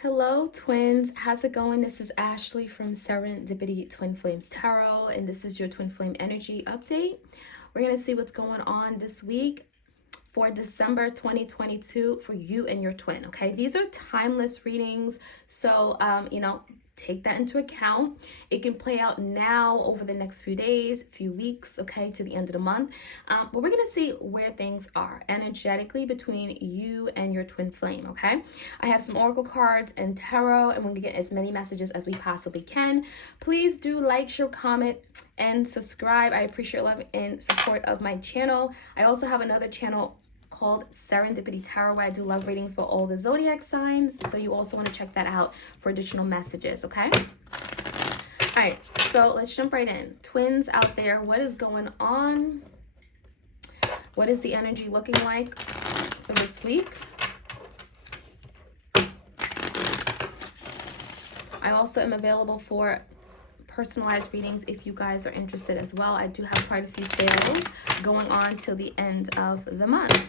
Hello, twins. How's it going? This is Ashley from Serendipity Twin Flames Tarot, and this is your Twin Flame Energy Update. We're going to see what's going on this week for December 2022 for you and your twin, okay? These are timeless readings, so, take that into account. It can play out now over the next few days, few weeks, okay, to the end of the month. But we're going to see where things are energetically between you and your twin flame, okay? I have some oracle cards and tarot, and we're going to get as many messages as we possibly can. Please do like, share, comment, and subscribe. I appreciate love and support of my channel. I also have another channel called Serendipity Tarot where I do love readings for all the zodiac signs, so you also want to check that out for additional messages, okay? All right, so let's jump right in. Twins out there, what is going on? What is the energy looking like for this week? I also am available for personalized readings if you guys are interested as well. I do have quite a few sales going on till the end of the month.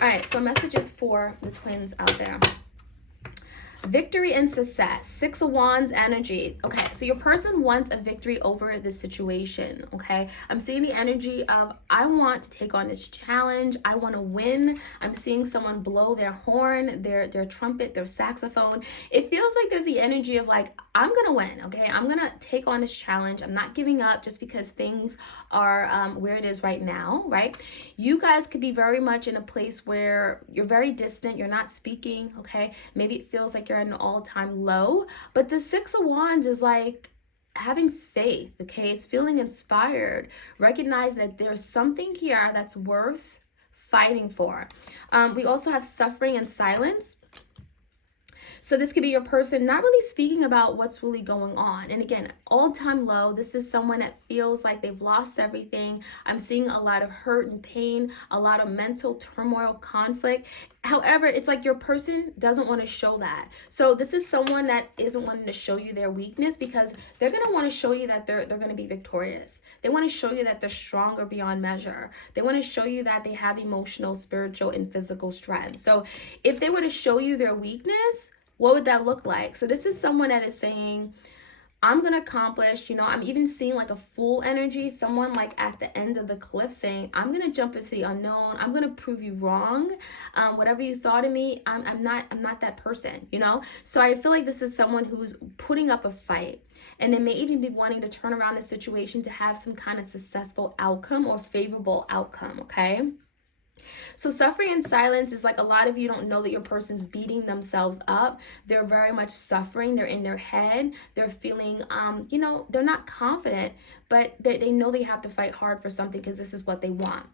All right, so messages for the twins out there. Victory and success. Six of Wands energy. Okay, so your person wants a victory over this situation, okay? I'm seeing the energy of, I want to take on this challenge. I want to win. I'm seeing someone blow their horn, their trumpet, their saxophone. It feels like there's the energy of like, I'm going to win, okay? I'm going to take on this challenge. I'm not giving up just because things are where it is right now, right? You guys could be very much in a place where you're very distant. You're not speaking, okay? Maybe it feels like you're at an all-time low, but the Six of Wands is like having faith, okay? It's feeling inspired. Recognize that there's something here that's worth fighting for. We also have suffering and silence. So this could be your person not really speaking about what's really going on. And again, all-time low. This is someone that feels like they've lost everything. I'm seeing a lot of hurt and pain, a lot of mental turmoil, conflict. However, it's like your person doesn't want to show that. So this is someone that isn't wanting to show you their weakness because they're going to want to show you that they're going to be victorious. They want to show you that they're stronger beyond measure. They want to show you that they have emotional, spiritual, and physical strength. So if they were to show you their weakness, what would that look like? So this is someone that is saying, I'm going to accomplish, I'm even seeing like a Fool energy, someone like at the end of the cliff saying, I'm going to jump into the unknown. I'm going to prove you wrong. Whatever you thought of me, I'm not that person, So I feel like this is someone who's putting up a fight. And they may even be wanting to turn around the situation to have some kind of successful outcome or favorable outcome, okay? So suffering in silence is like a lot of you don't know that your person's beating themselves up. They're very much suffering. They're in their head. They're feeling, they're not confident, but they know they have to fight hard for something because this is what they want.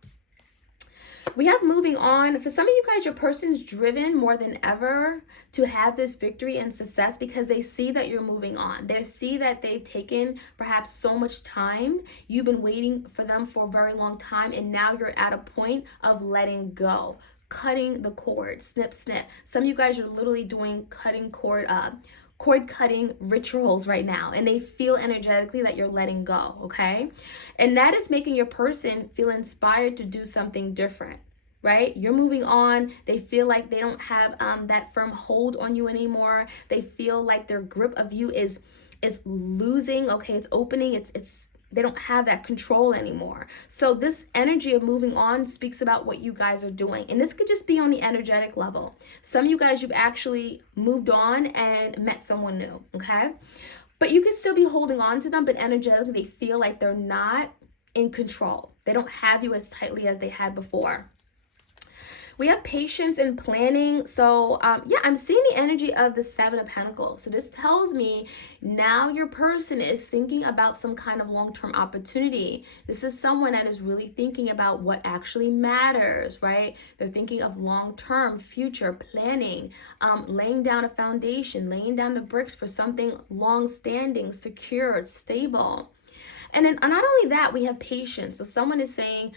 We have moving on. For some of you guys, your person's driven more than ever to have this victory and success because they see that you're moving on. They see that they've taken perhaps so much time. You've been waiting for them for a very long time, and now you're at a point of letting go, cutting the cord, snip, snip. Some of you guys are literally doing cord cutting rituals right now, and they feel energetically that you're letting go, okay? And that is making your person feel inspired to do something different, right? You're moving on. They feel like they don't have that firm hold on you anymore. They feel like their grip of you is losing, okay? It's opening. It's they don't have that control anymore. So this energy of moving on speaks about what you guys are doing. And this could just be on the energetic level. Some of you guys, you've actually moved on and met someone new, okay? But you could still be holding on to them, but energetically they feel like they're not in control. They don't have you as tightly as they had before. We have patience and planning. So I'm seeing the energy of the Seven of Pentacles. So this tells me now your person is thinking about some kind of long-term opportunity. This is someone that is really thinking about what actually matters, right? They're thinking of long-term future planning, laying down a foundation, laying down the bricks for something long-standing, secure, stable. And then not only that, we have patience. So someone is saying,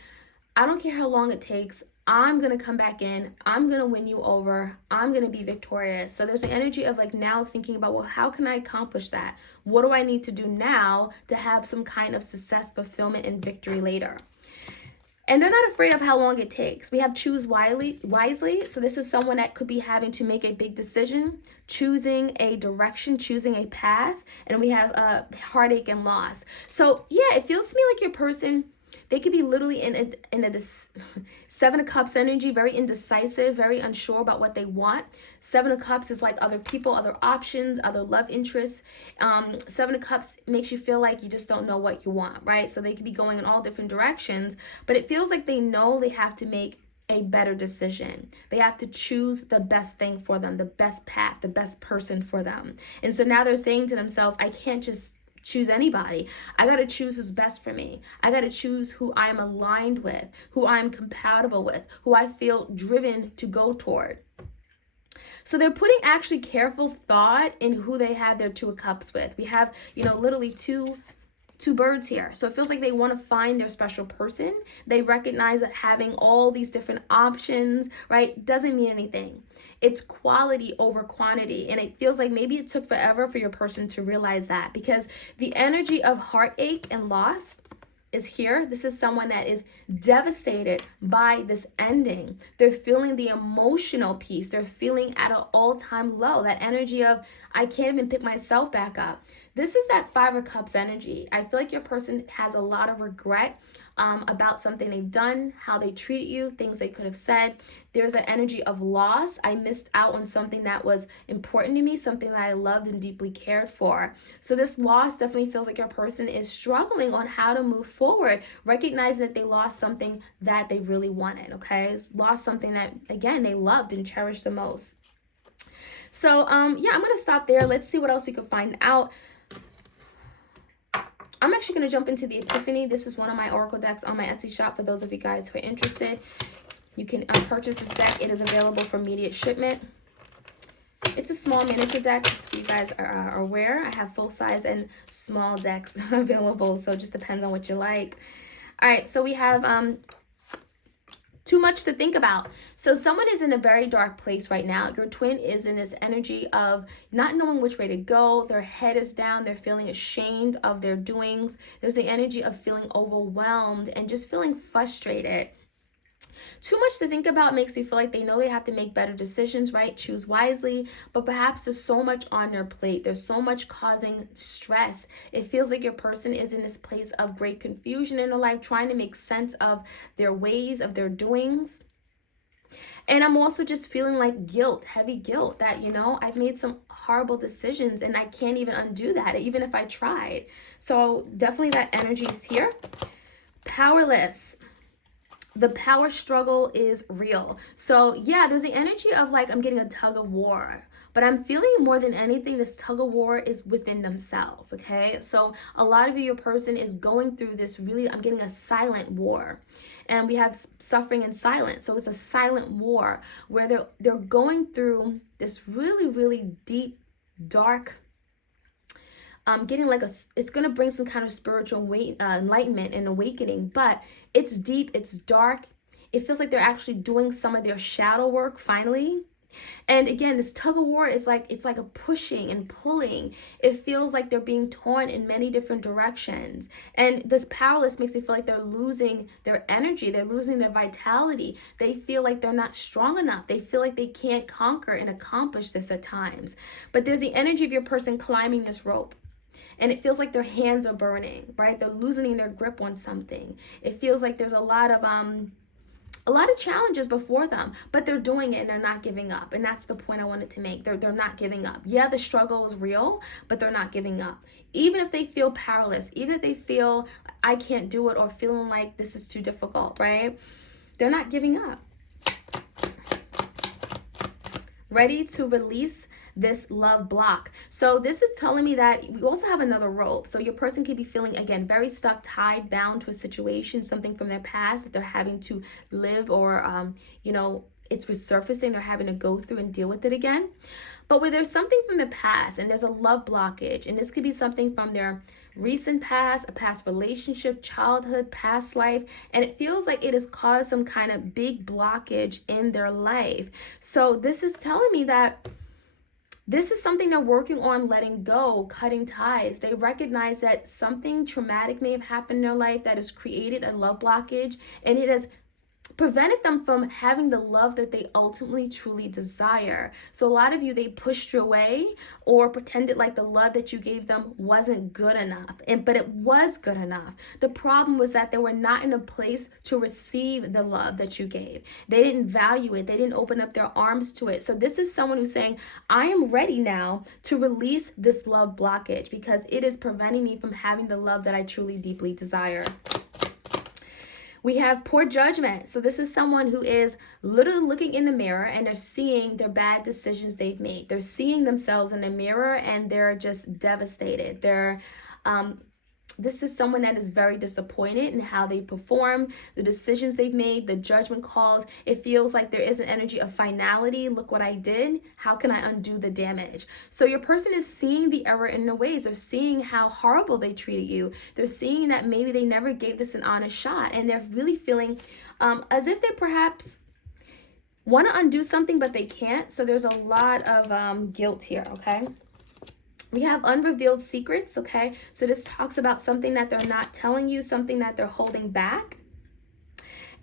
I don't care how long it takes. I'm going to come back in. I'm going to win you over. I'm going to be victorious. So there's the energy of like now thinking about, well, how can I accomplish that? What do I need to do now to have some kind of success, fulfillment, and victory later? And they're not afraid of how long it takes. We have choose wisely. So this is someone that could be having to make a big decision, choosing a direction, choosing a path. And we have heartache and loss. So yeah, it feels to me like your person, they could be literally in a Seven of Cups energy, very indecisive, very unsure about what they want. Seven of Cups is like other people, other options, other love interests. Seven of Cups makes you feel like you just don't know what you want, right? So they could be going in all different directions, but it feels like they know they have to make a better decision. They have to choose the best thing for them, the best path, the best person for them. And so now they're saying to themselves, I can't just choose anybody. I got to choose who's best for me. I got to choose who I'm aligned with, who I'm compatible with, who I feel driven to go toward. So they're putting actually careful thought in who they have their Two of Cups with. We have, literally two birds here. So it feels like they want to find their special person. They recognize that having all these different options, right, doesn't mean anything. It's quality over quantity. And it feels like maybe it took forever for your person to realize that, because the energy of heartache and loss is here. This is someone that is devastated by this ending. They're feeling the emotional piece. They're feeling at an all-time low. That energy of, I can't even pick myself back up. This is that Five of Cups energy. I feel like your person has a lot of regret about something they've done, how they treated you, things they could have said. There's an energy of loss. I missed out on something that was important to me, something that I loved and deeply cared for. So this loss definitely feels like your person is struggling on how to move forward, recognizing that they lost something that they really wanted, okay? Lost something that, again, they loved and cherished the most. So, yeah, I'm going to stop there. Let's see what else we could find out. I'm actually going to jump into the Epiphany. This is one of my Oracle decks on my Etsy shop for those of you guys who are interested. You can purchase this deck. It is available for immediate shipment. It's a small miniature deck, just so you guys are aware. I have full size and small decks available, so it just depends on what you like. All right, so we have too much to think about. So someone is in a very dark place right now. Your twin is in this energy of not knowing which way to go. Their head is down. They're feeling ashamed of their doings. There's the energy of feeling overwhelmed and just feeling frustrated. Too much to think about makes you feel like they know they have to make better decisions, right? Choose wisely, but perhaps there's so much on their plate. There's so much causing stress. It feels like your person is in this place of great confusion in their life, trying to make sense of their ways, of their doings. And I'm also just feeling like guilt, heavy guilt that, I've made some horrible decisions and I can't even undo that, even if I tried. So definitely that energy is here. Powerless. The power struggle is real. So yeah, there's the energy of like, I'm getting a tug of war, but I'm feeling more than anything, this tug of war is within themselves, okay? So a lot of you, your person is going through this really, I'm getting a silent war. And we have suffering in silence. So it's a silent war where they're going through this really, really deep, dark, getting like it's going to bring some kind of spiritual enlightenment and awakening, but it's deep, it's dark. It feels like they're actually doing some of their shadow work finally. And again, this tug of war is like, it's like a pushing and pulling. It feels like they're being torn in many different directions. And this powerless makes it feel like they're losing their energy. They're losing their vitality. They feel like they're not strong enough. They feel like they can't conquer and accomplish this at times. But there's the energy of your person climbing this rope. And it feels like their hands are burning, right? They're loosening their grip on something. It feels like there's a lot of challenges before them, but they're doing it and they're not giving up. And that's the point I wanted to make. They're not giving up. Yeah, the struggle is real, but they're not giving up. Even if they feel powerless, even if they feel I can't do it or feeling like this is too difficult, right? They're not giving up. Ready to release this love block. So this is telling me that we also have another rope. So your person could be feeling, again, very stuck, tied, bound to a situation, something from their past that they're having to live or, it's resurfacing. They're having to go through and deal with it again. But where there's something from the past and there's a love blockage, and this could be something from their recent past, a past relationship, childhood, past life, and it feels like it has caused some kind of big blockage in their life. So this is telling me that This is something they're working on letting go, cutting ties. They recognize that something traumatic may have happened in their life that has created a love blockage, and it has prevented them from having the love that they ultimately truly desire. So a lot of you, they pushed you away or pretended like the love that you gave them wasn't good enough. But it was good enough. The problem was that they were not in a place to receive the love that you gave. They didn't value it. They didn't open up their arms to it. So this is someone who's saying, I am ready now to release this love blockage because it is preventing me from having the love that I truly deeply desire. We have poor judgment. So this is someone who is literally looking in the mirror and they're seeing their bad decisions they've made. They're seeing themselves in the mirror and they're just devastated. This is someone that is very disappointed in how they perform, the decisions they've made, the judgment calls. It feels like there is an energy of finality. Look what I did. How can I undo the damage? So your person is seeing the error in their ways. They're seeing how horrible they treated you. They're seeing that maybe they never gave this an honest shot. And they're really feeling as if they perhaps want to undo something, but they can't. So there's a lot of guilt here, okay? We have unrevealed secrets, okay? So this talks about something that they're not telling you, something that they're holding back.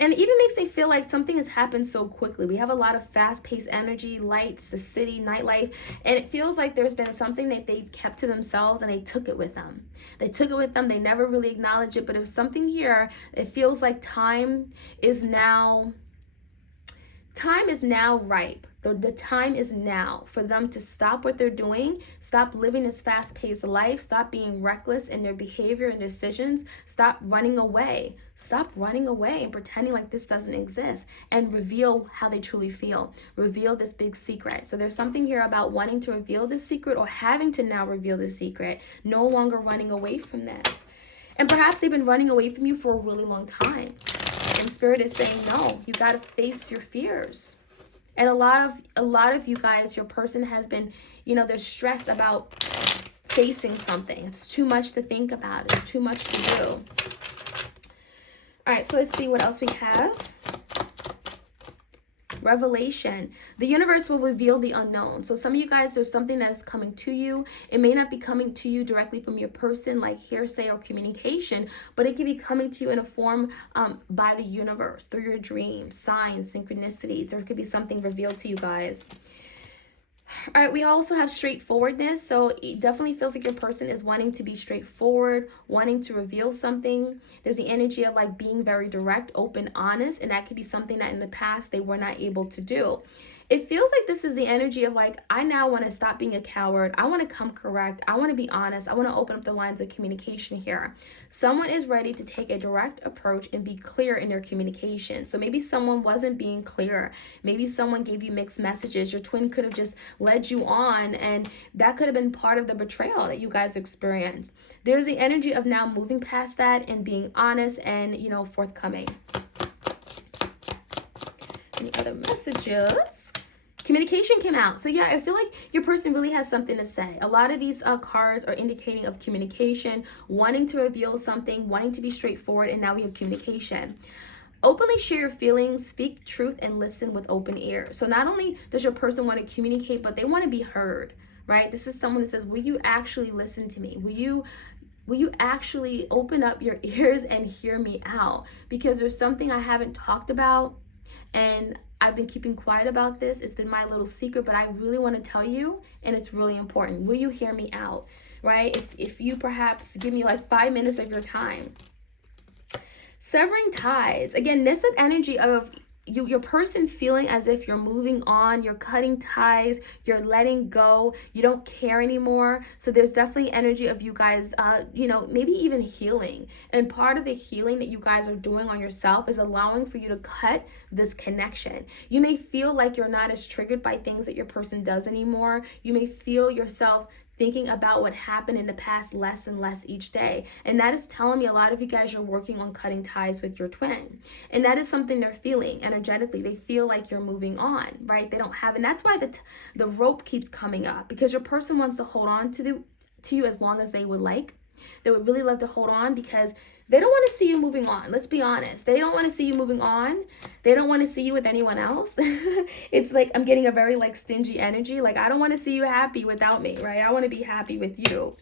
And it even makes me feel like something has happened so quickly. We have a lot of fast-paced energy, lights, the city, nightlife, and it feels like there's been something that they kept to themselves and they took it with them. They took it with them. They never really acknowledged it, but there's something here. It feels like time is now ripe. The time is now for them to stop what they're doing, stop living this fast-paced life, stop being reckless in their behavior and decisions, stop running away and pretending like this doesn't exist, and reveal how they truly feel. Reveal this big secret. So there's something here about wanting to reveal this secret or having to now reveal this secret, no longer running away from this. And perhaps they've been running away from you for a really long time. And Spirit is saying, no, you got to face your fears. And a lot of you guys, your person has been, they're stressed about facing something. It's too much to think about. It's too much to do. All right, so let's see what else we have. Revelation. The universe will reveal the unknown. So some of you guys, there's something that is coming to you. It may not be coming to you directly from your person, like hearsay or communication, but it could be coming to you in a form by the universe, through your dreams, signs, synchronicities, or it could be something revealed to you guys. All right, we also have straightforwardness. So it definitely feels like your person is wanting to be straightforward, wanting to reveal something. There's the energy of like being very direct, open, honest, and that could be something that in the past they were not able to do. It feels like this is the energy of like, I now want to stop being a coward. I want to come correct. I want to be honest. I want to open up the lines of communication here. Someone is ready to take a direct approach and be clear in their communication. So maybe someone wasn't being clear. Maybe someone gave you mixed messages. Your twin could have just led you on, and that could have been part of the betrayal that you guys experienced. There's the energy of now moving past that and being honest and, forthcoming. Any other messages? Communication came out. So yeah, I feel like your person really has something to say. A lot of these cards are indicating of communication, wanting to reveal something, wanting to be straightforward, and now we have communication. Openly share your feelings, speak truth, and listen with open ears. So not only does your person want to communicate, but they want to be heard, right? This is someone who says, will you actually listen to me? Will you actually open up your ears and hear me out? Because there's something I haven't talked about, and I've been keeping quiet about this. It's been my little secret, but I really want to tell you, and it's really important. Will you hear me out, right? If you perhaps give me like 5 minutes of your time. Severing ties. Again, this is energy of your person feeling as if you're moving on, you're cutting ties, you're letting go, you don't care anymore. So there's definitely energy of you guys, maybe even healing. And part of the healing that you guys are doing on yourself is allowing for you to cut this connection. You may feel like you're not as triggered by things that your person does anymore. You may feel yourself thinking about what happened in the past less and less each day. And that is telling me a lot of you guys are working on cutting ties with your twin. And that is something they're feeling energetically. They feel like you're moving on, right? They don't have, and that's why the rope keeps coming up, because your person wants to hold on to you as long as they would like. They would really love to hold on because They don't want to see you moving on. Let's be honest. They don't want to see you moving on. They don't want to see you with anyone else. It's like I'm getting a very like stingy energy. Like, I don't want to see you happy without me, right? I want to be happy with you.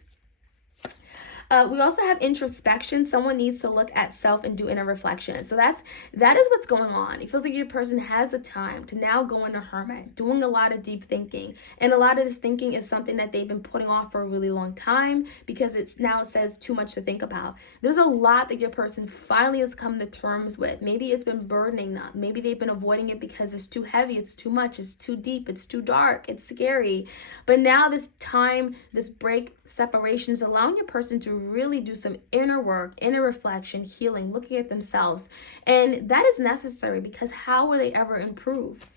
We also have introspection. Someone needs to look at self and do inner reflection. So that is what's going on. It feels like your person has the time to now go into hermit, doing a lot of deep thinking. And a lot of this thinking is something that they've been putting off for a really long time because it says too much to think about. There's a lot that your person finally has come to terms with. Maybe it's been burdening them. Maybe they've been avoiding it because it's too heavy, it's too much, it's too deep, it's too dark, it's scary. But now this time, this break, separation is allowing your person to really do some inner work, inner reflection, healing, looking at themselves. And that is necessary because how will they ever improve?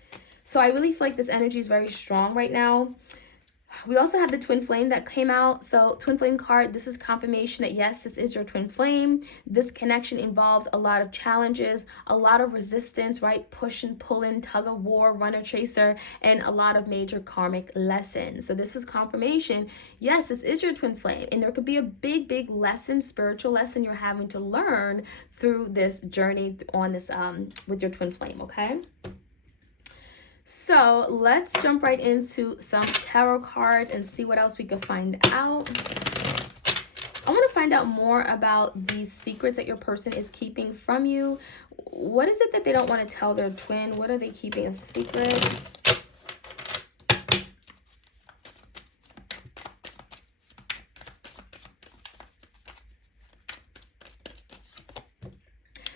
So I really feel like this energy is very strong right now. We also have the twin flame that came out. So twin flame card, this is confirmation that yes, this is your twin flame. This connection involves a lot of challenges, a lot of resistance, right? Push and pull in, tug of war, runner chaser, and a lot of major karmic lessons. So this is confirmation. Yes, this is your twin flame. And there could be a big, big lesson, spiritual lesson you're having to learn through this journey on this with your twin flame, okay? So let's jump right into some tarot cards and see what else we can find out. I want to find out more about these secrets that your person is keeping from you. What is it that they don't want to tell their twin? What are they keeping a secret?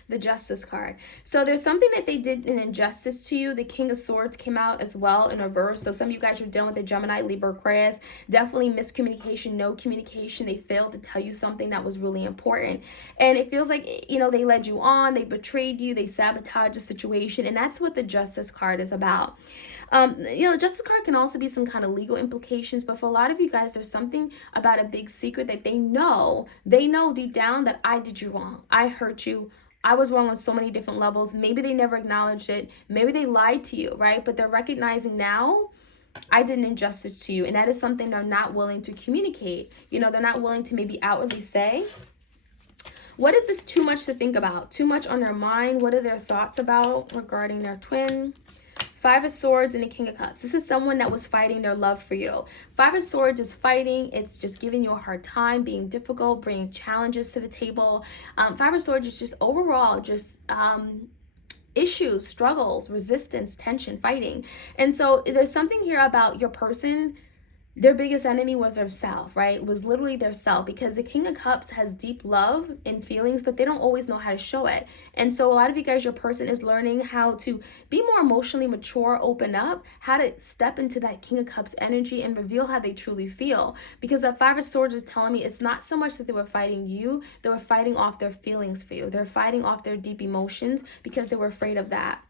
The Justice card. So there's something that they did an injustice to you. The King of Swords came out as well in reverse. So some of you guys are dealing with the Gemini, Libra, Aquarius. Definitely miscommunication, no communication. They failed to tell you something that was really important. And it feels like, you know, they led you on, they betrayed you, they sabotaged the situation. And that's what the Justice card is about. You know, the Justice card can also be some kind of legal implications, but for a lot of you guys, there's something about a big secret that they know deep down that I did you wrong. I hurt you. I was wrong on so many different levels. Maybe they never acknowledged it. Maybe they lied to you, right? But they're recognizing now, I did an injustice to you. And that is something they're not willing to communicate. You know, they're not willing to maybe outwardly say. What is this too much to think about? Too much on their mind? What are their thoughts about regarding their twin? Five of Swords and the King of Cups. This is someone that was fighting their love for you. Five of Swords is fighting. It's just giving you a hard time, being difficult, bringing challenges to the table. Five of Swords is just overall just issues, struggles, resistance, tension, fighting. And so there's something here about your person. Their biggest enemy was their self, right? It was literally their self, because the King of Cups has deep love and feelings, but they don't always know how to show it. And so a lot of you guys, your person is learning how to be more emotionally mature, open up, how to step into that King of Cups energy and reveal how they truly feel. Because that Five of Swords is telling me it's not so much that they were fighting you, they were fighting off their feelings for you. They're fighting off their deep emotions because they were afraid of that.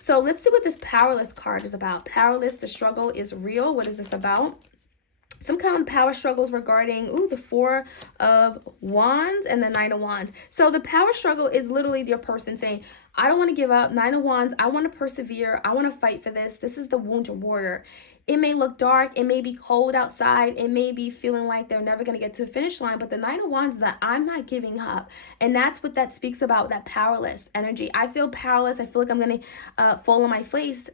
So let's see what this Powerless card is about. Powerless, the struggle is real. What is this about? Some kind of power struggles regarding, the Four of Wands and the Nine of Wands. So the power struggle is literally your person saying, I don't want to give up. Nine of Wands, I want to persevere. I want to fight for this. This is the wounded warrior. It may look dark. It may be cold outside. It may be feeling like they're never going to get to the finish line. But the Nine of Wands is that I'm not giving up. And that's what that speaks about, that powerless energy. I feel powerless. I feel like I'm going to fall on my face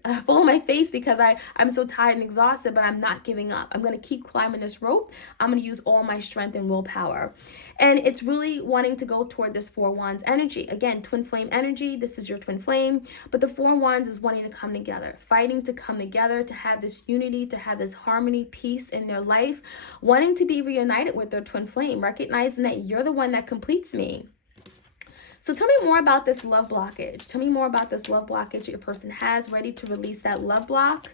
because I'm so tired and exhausted, but I'm not giving up. I'm going to keep climbing this rope. I'm going to use all my strength and willpower. And it's really wanting to go toward this Four Wands energy. Again, twin flame energy. This is your twin flame. But the Four Wands is wanting to come together, fighting to come together, to have this unity, to have this harmony, peace in their life, wanting to be reunited with their twin flame, recognizing that you're the one that completes me. So tell me more about this love blockage. Tell me more about this love blockage that your person has, ready to release that love block.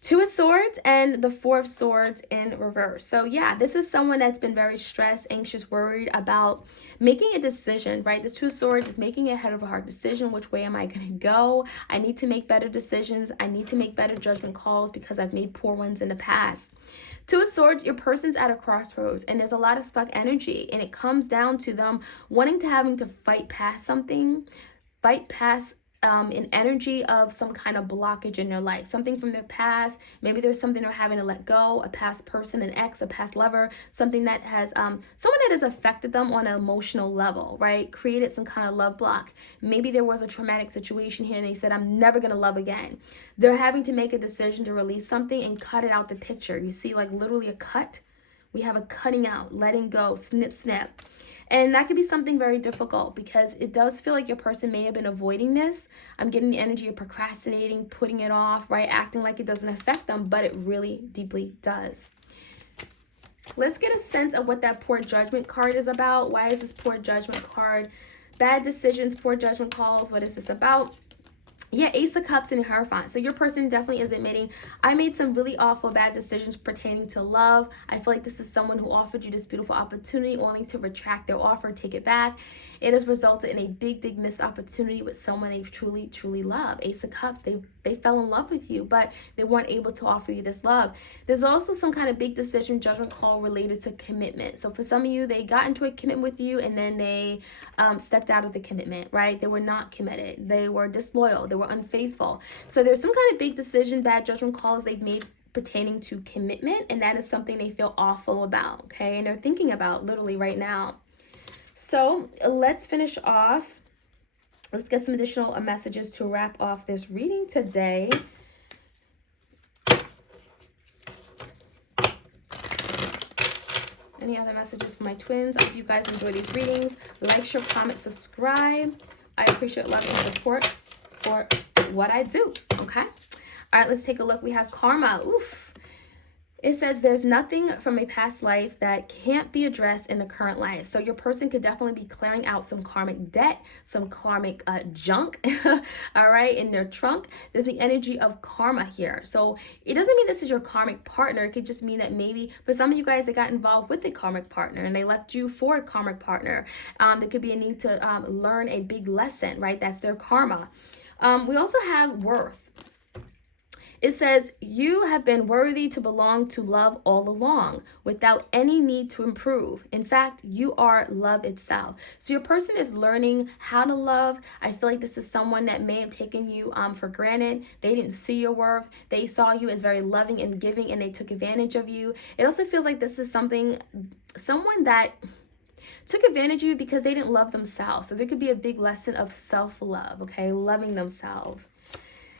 Two of Swords and the Four of Swords in reverse. So yeah, this is someone that's been very stressed, anxious, worried about making a decision, right? The Two of Swords is making a head of a hard decision. Which way am I going to go? I need to make better decisions. I need to make better judgment calls because I've made poor ones in the past. Two of Swords, your person's at a crossroads and there's a lot of stuck energy, and it comes down to them having to fight past something, fight past an energy of some kind of blockage in your life, something from their past. Maybe there's something they're having to let go, a past person, an ex, a past lover, something that has someone that has affected them on an emotional level, right? Created some kind of love block. Maybe there was a traumatic situation here and they said, I'm never going to love again. They're having to make a decision to release something and cut it out the picture. You see, like literally a cut. We have a cutting out, letting go, snip, snap. And that could be something very difficult because it does feel like your person may have been avoiding this. I'm getting the energy of procrastinating, putting it off, right? Acting like it doesn't affect them, but it really deeply does. Let's get a sense of what that poor judgment card is about. Why is this poor judgment card? Bad decisions, poor judgment calls. What is this about? Yeah, Ace of Cups and Hierophant. So your person definitely is admitting, I made some really awful bad decisions pertaining to love. I feel like this is someone who offered you this beautiful opportunity only to retract their offer, take it back. It has resulted in a big missed opportunity with someone they've truly love. Ace of Cups, they fell in love with you, but they weren't able to offer you this love. There's also some kind of big decision, judgment call related to commitment. So for some of you, they got into a commitment with you and then they stepped out of the commitment, right? They were not committed. They were disloyal. They were unfaithful. So there's some kind of big decision, bad judgment calls they've made pertaining to commitment, and that is something they feel awful about, okay? And they're thinking about literally right now. So let's finish off. Let's get some additional messages to wrap off this reading today. Any other messages for my twins? I hope you guys enjoy these readings. Like, share, comment, subscribe. I appreciate love and support for what I do, okay? All right, let's take a look. We have karma. Oof. It says there's nothing from a past life that can't be addressed in the current life. So your person could definitely be clearing out some karmic debt, some karmic junk, all right, in their trunk. There's the energy of karma here. So it doesn't mean this is your karmic partner. It could just mean that maybe for some of you guys that got involved with a karmic partner and they left you for a karmic partner, there could be a need to learn a big lesson, right? That's their karma. We also have worth. It says, you have been worthy to belong to love all along without any need to improve. In fact, you are love itself. So your person is learning how to love. I feel like this is someone that may have taken you for granted. They didn't see your worth. They saw you as very loving and giving and they took advantage of you. It also feels like this is someone that took advantage of you because they didn't love themselves. So there could be a big lesson of self-love, okay? Loving themselves.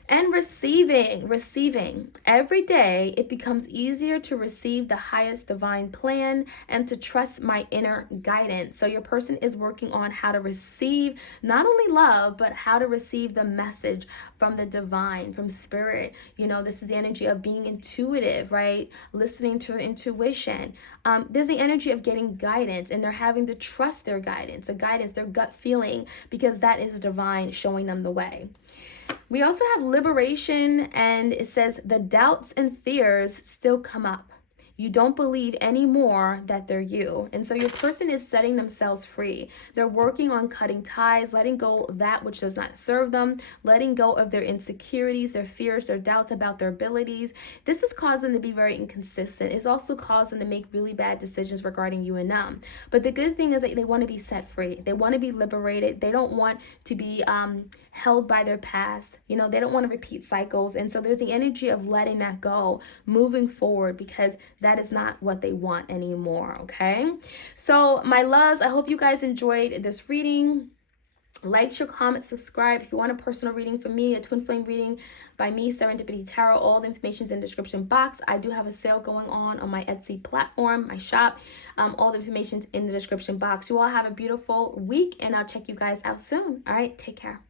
And receiving. Every day, it becomes easier to receive the highest divine plan and to trust my inner guidance. So your person is working on how to receive not only love, but how to receive the message from the divine, from spirit. You know, this is the energy of being intuitive, right? Listening to intuition. There's the energy of getting guidance, and they're having to trust their guidance, their gut feeling, because that is divine showing them the way. We also have liberation, and it says the doubts and fears still come up. You don't believe anymore that they're you. And so your person is setting themselves free. They're working on cutting ties, letting go of that which does not serve them, letting go of their insecurities, their fears, their doubts about their abilities. This has caused them to be very inconsistent. It's also caused them to make really bad decisions regarding you and them. But the good thing is that they want to be set free. They want to be liberated. They don't want to be held by their past. You know, they don't want to repeat cycles. And so there's the energy of letting that go, moving forward, because that is not what they want anymore, okay? So my loves, I hope you guys enjoyed this reading. Like, share, comment, subscribe. If you want a personal reading from me, a twin flame reading by me, Serendipity Tarot, all the information is in the description box. I do have a sale going on my Etsy platform, my shop. All the information is in the description box. You all have a beautiful week, and I'll check you guys out soon. All right, take care.